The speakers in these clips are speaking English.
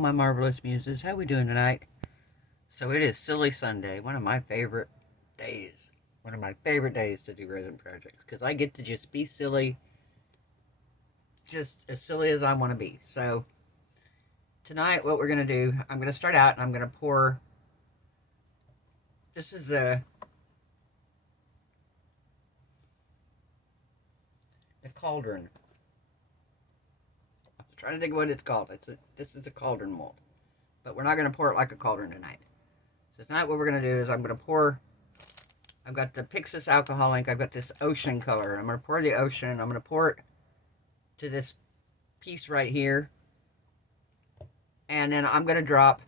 my marvelous muses. How we doing tonight? So it is Silly Sunday, one of my favorite days. One of my favorite days to do resin projects, because I get to just be silly, just as silly as I want to be. So tonight what we're going to do, I'm going to start out and I'm going to pour, this is the cauldron. I was trying to think of what it's called. This is a cauldron mold. But we're not going to pour it like a cauldron tonight. So tonight what we're going to do is I'm going to pour, I've got the Pixis alcohol ink, I've got this ocean color. I'm going to pour the ocean, I'm going to pour it to this piece right here. And then I'm going to drop,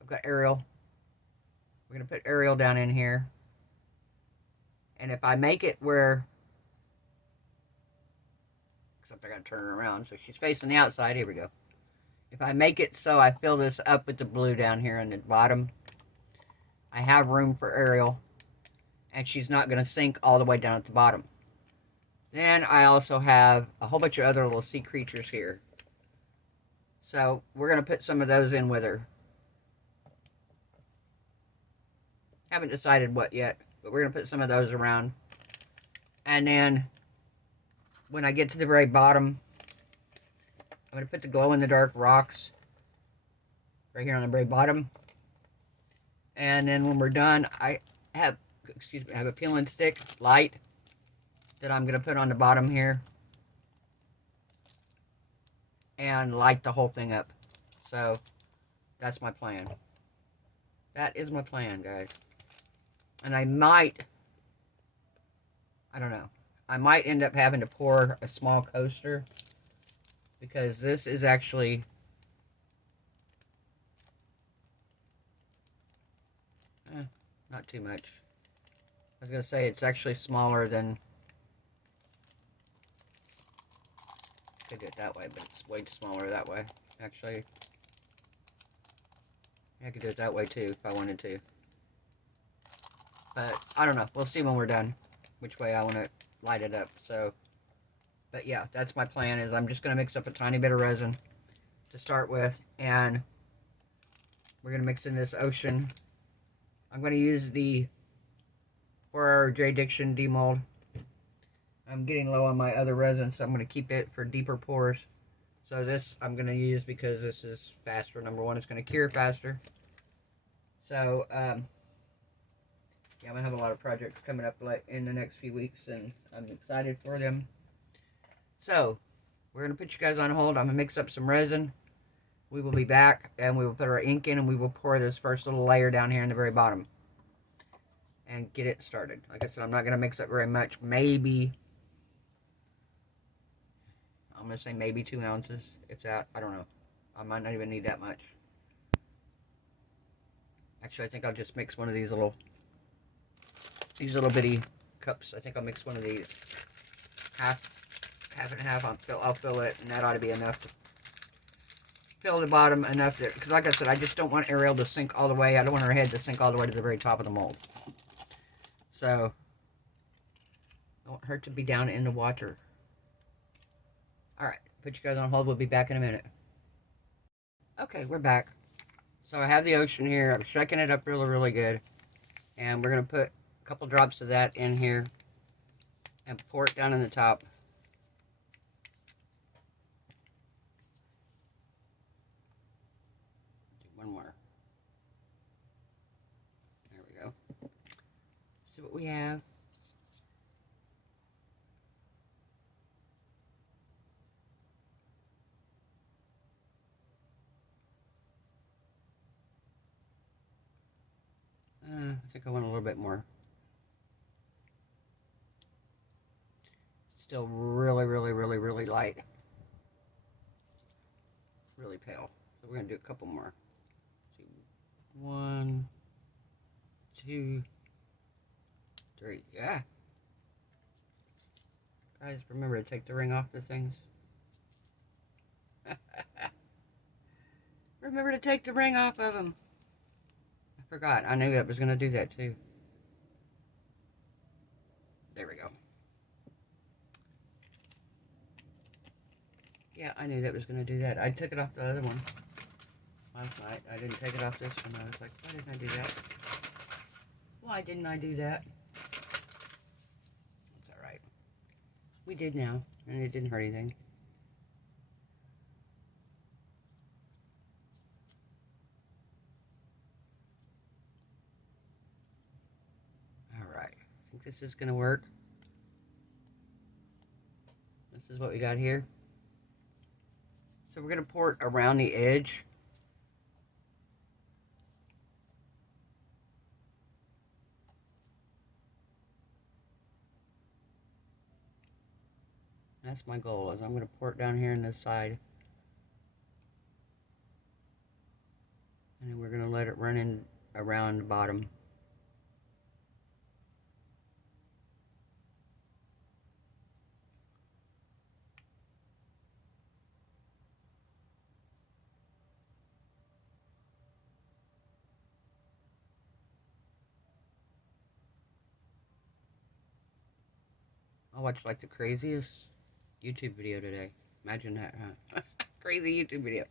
I've got Ariel. We're going to put Ariel down in here. And if I make it where, except I got to turn her around so she's facing the outside, here we go. If I make it so I fill this up with the blue down here in the bottom, I have room for Ariel, and she's not going to sink all the way down at the bottom. Then I also have a whole bunch of other little sea creatures here. So we're going to put some of those in with her. Haven't decided what yet, but we're going to put some of those around. And then when I get to the very bottom, I'm going to put the glow-in-the-dark rocks right here on the very bottom. And then when we're done, I have a peel and stick light that I'm going to put on the bottom here and light the whole thing up. So that's my plan. That is my plan, guys. And I might end up having to pour a small coaster, because this is actually not too much. I was going to say it's actually smaller than, could do it that way, but it's way smaller that way. Actually, I could do it that way too if I wanted to. But I don't know. We'll see when we're done which way I want to light it up. So, but yeah, that's my plan, is I'm just going to mix up a tiny bit of resin to start with, and we're going to mix in this ocean. I'm going to use the 4-hour J. Diction demold. I'm getting low on my other resin, so I'm going to keep it for deeper pours. So this I'm going to use because this is faster. Number one, it's going to cure faster. So, yeah, I'm going to have a lot of projects coming up in the next few weeks, and I'm excited for them. So, we're going to put you guys on hold. I'm going to mix up some resin. We will be back, and we will put our ink in, and we will pour this first little layer down here in the very bottom and get it started. Like I said, I'm not going to mix up very much. Maybe, I'm going to say maybe 2 ounces. If that, I don't know. I might not even need that much. Actually, I think I'll just mix one of these little bitty cups. I think I'll mix one of these. Half and half. I'll fill it, and that ought to be enough to fill the bottom enough to, because like I said, I just don't want Ariel to sink all the way. I don't want her head to sink all the way to the very top of the mold. So, I want her to be down in the water. Alright, put you guys on hold. We'll be back in a minute. Okay, we're back. So I have the ocean here. I'm shaking it up really, really good. And we're going to put a couple drops of that in here and pour it down in the top. One more. There we go. See what we have. I think I want a little bit more. Still really, really, really, really light. Really pale. So we're going to do a couple more. 1, 2, 3. Yeah. Guys, remember to take the ring off the things. Remember to take the ring off of them. I forgot. I knew I was going to do that too. There we go. Yeah, I knew that was going to do that. I took it off the other one last night. I didn't take it off this one. I was like, why didn't I do that? Why didn't I do that? It's alright. We did now, and it didn't hurt anything. Alright. I think this is going to work. This is what we got here. So we're going to pour it around the edge. That's my goal, is I'm going to pour it down here on this side. And then we're going to let it run in around the bottom. I watched like the craziest YouTube video today. Imagine that, huh? Crazy YouTube video.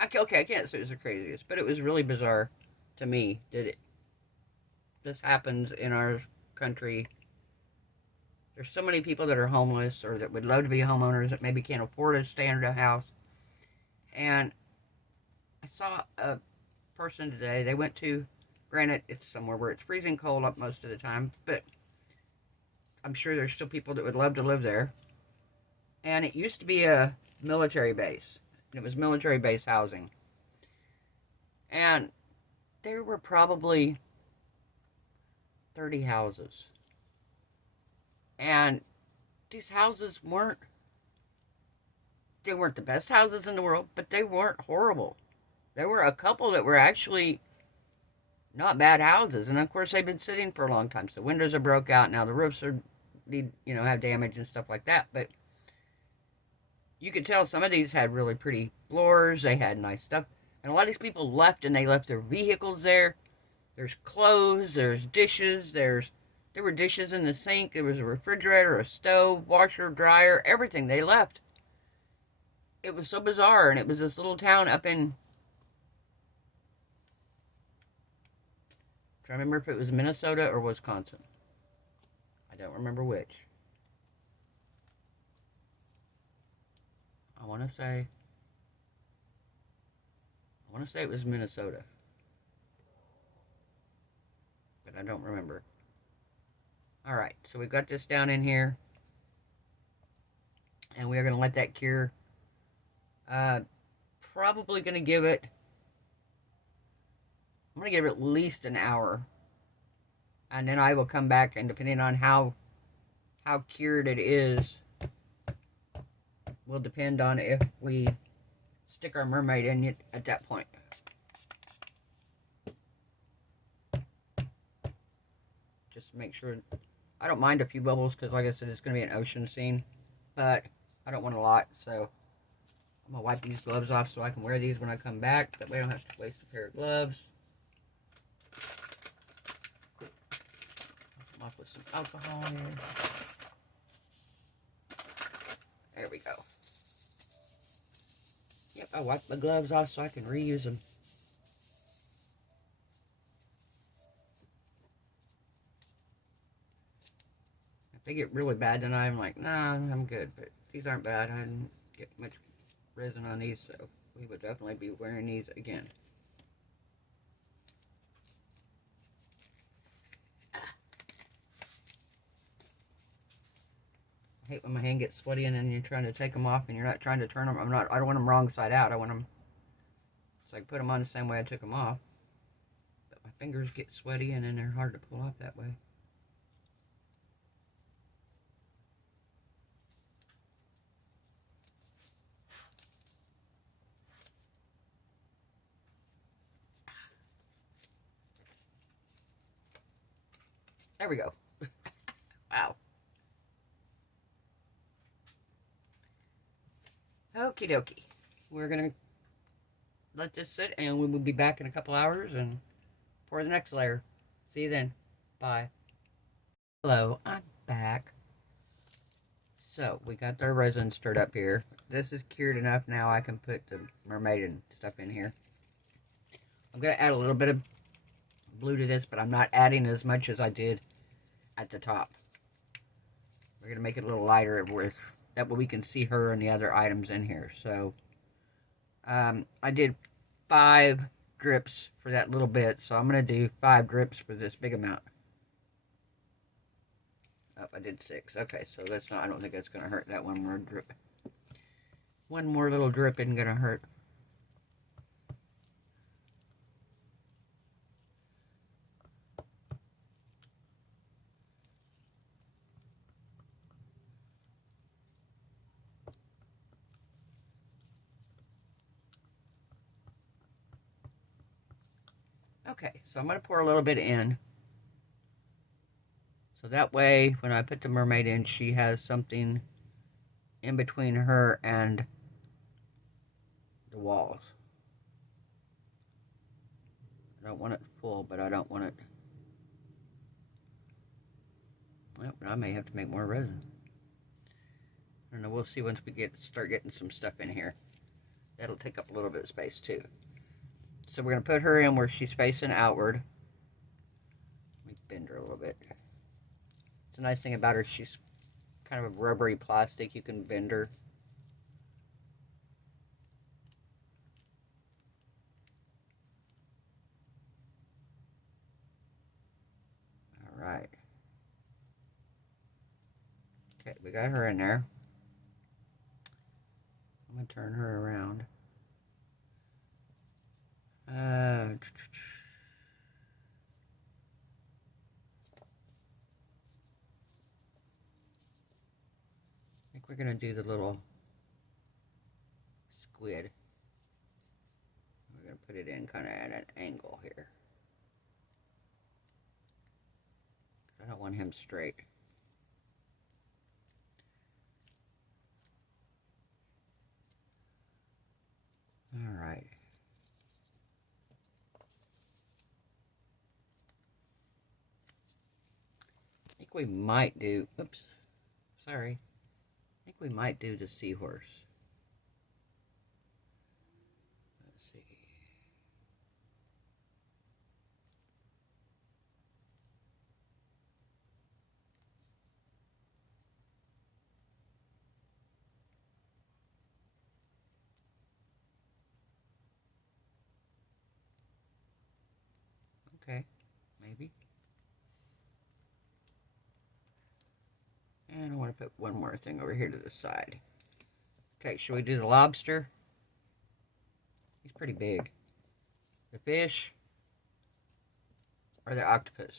Okay, I can't say it was the craziest, but it was really bizarre to me that this happens in our country. There's so many people that are homeless or that would love to be homeowners that maybe can't afford to stay in a house. And I saw a person today. They went to, granted, it's somewhere where it's freezing cold up most of the time, but I'm sure there's still people that would love to live there. And it used to be a military base. It was military base housing. And there were probably 30 houses. And these houses weren't the best houses in the world, but they weren't horrible. There were a couple that were actually not bad houses. And of course they've been sitting for a long time. So windows are broke out now. The roofs are, have damage and stuff like that. But you could tell some of these had really pretty floors. They had nice stuff. And a lot of these people left, and they left their vehicles there. There's clothes. There's dishes. There were dishes in the sink. There was a refrigerator, a stove, washer, dryer, everything. They left. It was so bizarre. And it was this little town up in, I'm trying to remember if it was Minnesota or Wisconsin. I don't remember which. I want to say it was Minnesota, but I don't remember. Alright, so we've got this down in here, and we're going to let that cure. Probably going to give it, I'm going to give it at least an hour, and then I will come back, and depending on how cured it is, will depend on if we stick our mermaid in it at that point. Just make sure, I don't mind a few bubbles because like I said, it's going to be an ocean scene, but I don't want a lot, so I'm going to wipe these gloves off so I can wear these when I come back. That way I don't have to waste a pair of gloves. Put them off with some alcohol here. There we go. Yep, I wiped my gloves off so I can reuse them. If they get really bad, then I'm like, nah, I'm good. But these aren't bad. I didn't get much resin on these, so we would definitely be wearing these again. I hate when my hand gets sweaty and then you're trying to take them off and you're not trying to turn them. I don't want them wrong side out. I want them, so I can put them on the same way I took them off. But my fingers get sweaty and then they're hard to pull off that way. There we go. Wow. Okie dokie. We're going to let this sit, and we will be back in a couple hours and pour the next layer. See you then. Bye. Hello, I'm back. So, we got our resin stirred up here. this is cured enough now. I can put the mermaid and stuff in here. I'm going to add a little bit of blue to this, but I'm not adding as much as I did at the top. We're going to make it a little lighter that way we can see her and the other items in here. So I did 5 drips for that little bit, so I'm going to do 5 drips for this big amount. Oh, I did 6. Okay, so that's not, I don't think that's going to hurt. That one more drip. One more little drip isn't going to hurt. Okay, so I'm going to pour a little bit in. So that way, when I put the mermaid in, she has something in between her and the walls. I don't want it full, but I don't want it... Well, I may have to make more resin. I don't know, we'll see once we start getting some stuff in here. That'll take up a little bit of space too. So we're going to put her in where she's facing outward. Let me bend her a little bit. It's a nice thing about her, she's kind of a rubbery plastic. You can bend her. Alright. Okay, we got her in there. I'm going to turn her around. I think we're going to do the little squid. We're going to put it in kind of at an angle here. I don't want him straight. All right. I think we might do, oops, sorry. I think we might do the seahorse. Let's see. Okay, maybe. And I want to put one more thing over here to the side. Okay, should we do the lobster? He's pretty big. The fish or the octopus?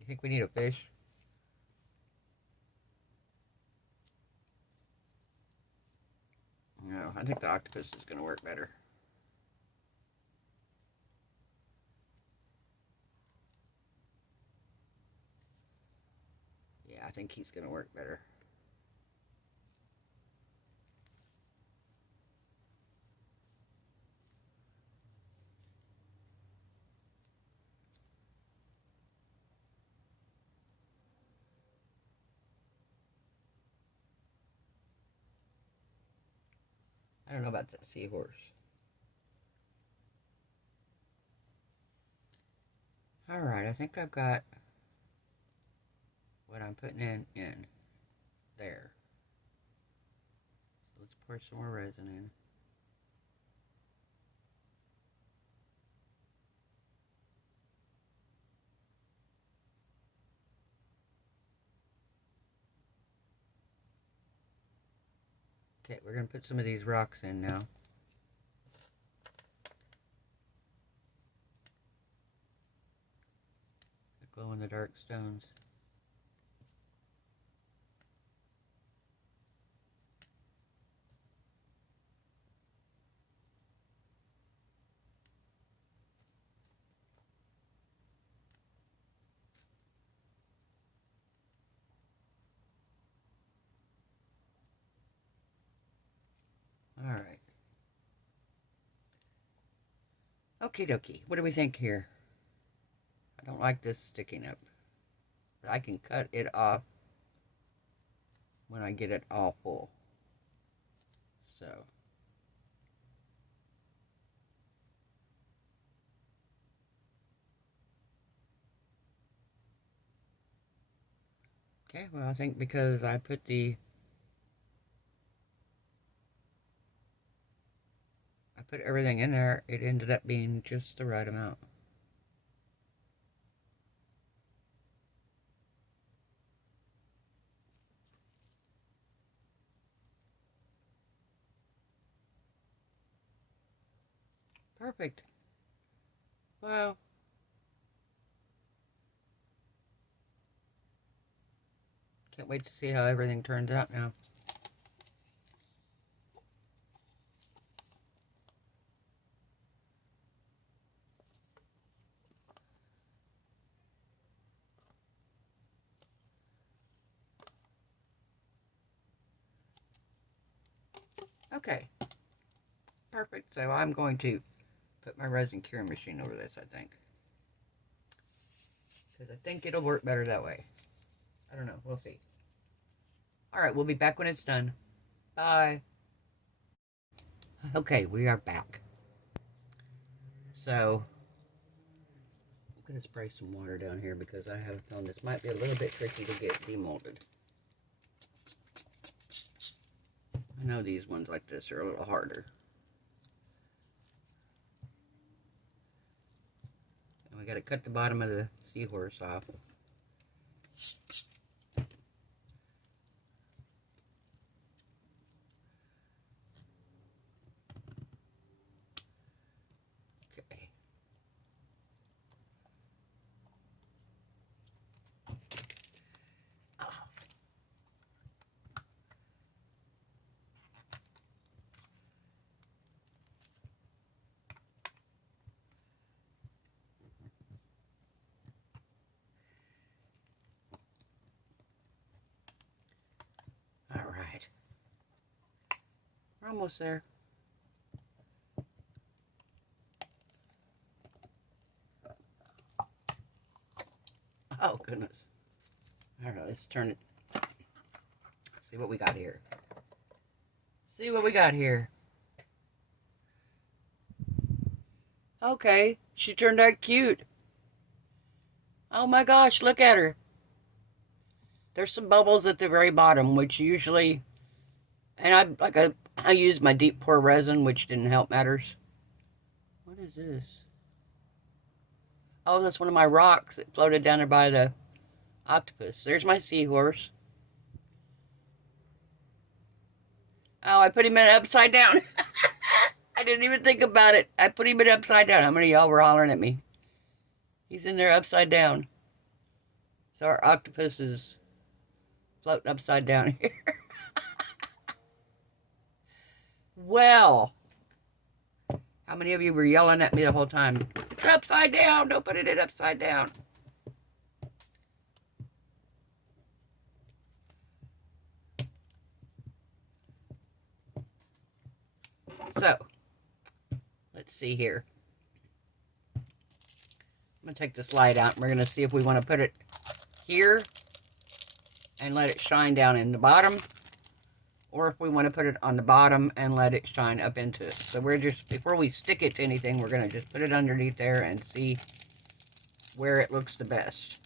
You think we need a fish? No, I think the octopus is going to work better. Yeah, I think he's going to work better. I don't know about that seahorse. Alright, I think I've got what I'm putting in there. So let's pour some more resin in. Okay, we're going to put some of these rocks in now. The glow-in-the-dark stones. Alright. Okie dokie. What do we think here? I don't like this sticking up. But I can cut it off when I get it all full. So. Okay, well, I think because I put everything in there, it ended up being just the right amount. Perfect. Well, can't wait to see how everything turns out now. Okay, perfect. So I'm going to put my resin curing machine over this, I think. Because I think it'll work better that way. I don't know, we'll see. Alright, we'll be back when it's done. Bye. Okay, we are back. So, I'm going to spray some water down here because I have found this might be a little bit tricky to get demolded. I know these ones like this are a little harder. And we got to cut the bottom of the seahorse off. Okay. Alright. We're almost there. Oh, goodness. Alright, let's turn it. Let's see what we got here. See what we got here. Okay, she turned out cute. Oh my gosh, look at her. There's some bubbles at the very bottom, which usually, and I used my deep pour resin, which didn't help matters. What is this? Oh, that's one of my rocks that floated down there by the octopus. There's my seahorse. Oh, I put him in upside down. I didn't even think about it. I put him in upside down. How many of y'all were hollering at me? He's in there upside down. So our octopus is floating upside down here. Well, how many of you were yelling at me the whole time? It's upside down. Don't put it in upside down. So, let's see here. I'm going to take this light out, and we're going to see if we want to put it here and let it shine down in the bottom, or if we want to put it on the bottom and let it shine up into it. So we're just, before we stick it to anything, we're going to just put it underneath there and see where it looks the best.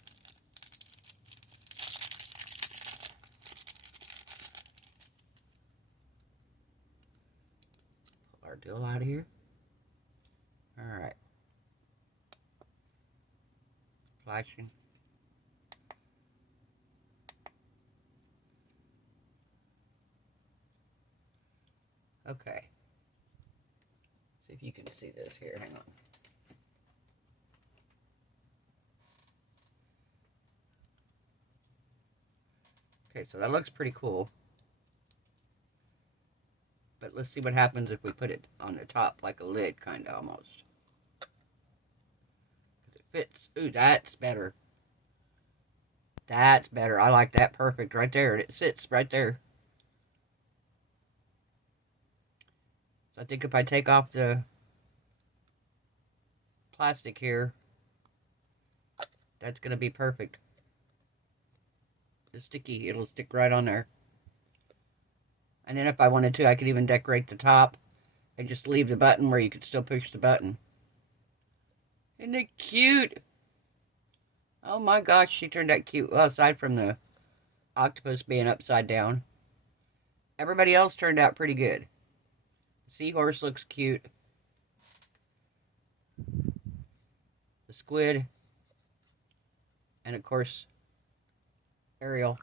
Pull our dill out of here. All right. Flashing. Okay. See if you can see this here. Hang on. Okay, so that looks pretty cool. But let's see what happens if we put it on the top like a lid, kind of almost. Because it fits. Ooh, that's better. That's better. I like that perfect right there. It sits right there. So I think if I take off the plastic here, that's going to be perfect. It's sticky. It'll stick right on there. And then if I wanted to, I could even decorate the top and just leave the button where you could still push the button. Isn't it cute? Oh my gosh, she turned out cute. Well, aside from the octopus being upside down, everybody else turned out pretty good. The seahorse looks cute. The squid. And of course, Ariel.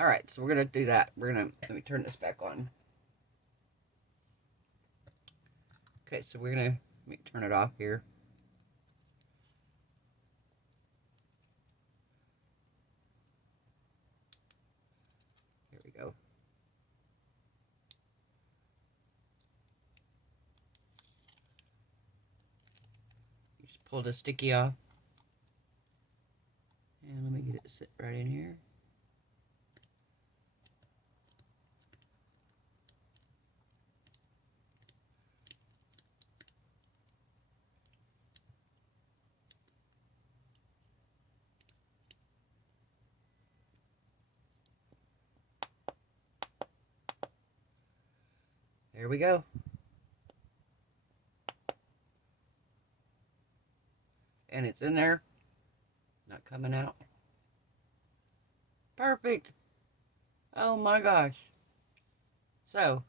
Alright, so we're going to do that. Let me turn this back on. Okay, so we're going to, let me turn it off here. Here we go. You just pull the sticky off. And let me get it sit right in here. There we go. And it's in there. Not coming out. Perfect. Oh my gosh. So,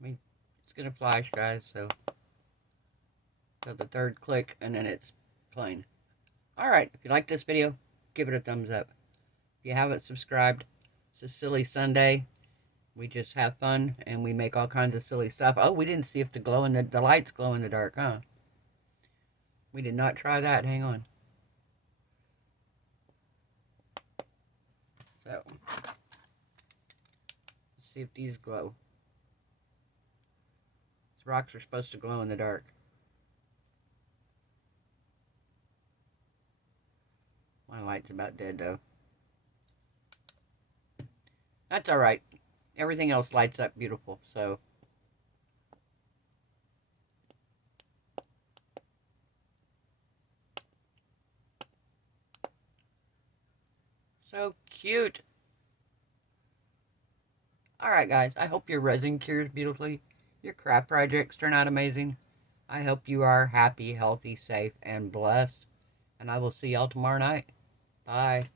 I mean, it's going to flash, guys. So the third click, and then it's plain. Alright, if you like this video, give it a thumbs up. If you haven't subscribed, it's a silly Sunday. We just have fun, and we make all kinds of silly stuff. Oh, we didn't see if the lights glow in the dark, huh? We did not try that. Hang on. So, let's see if these glow. These rocks are supposed to glow in the dark. My light's about dead, though. That's alright. Everything else lights up beautiful, so. So cute. Alright, guys. I hope your resin cures beautifully. Your craft projects turn out amazing. I hope you are happy, healthy, safe, and blessed. And I will see y'all tomorrow night. Bye.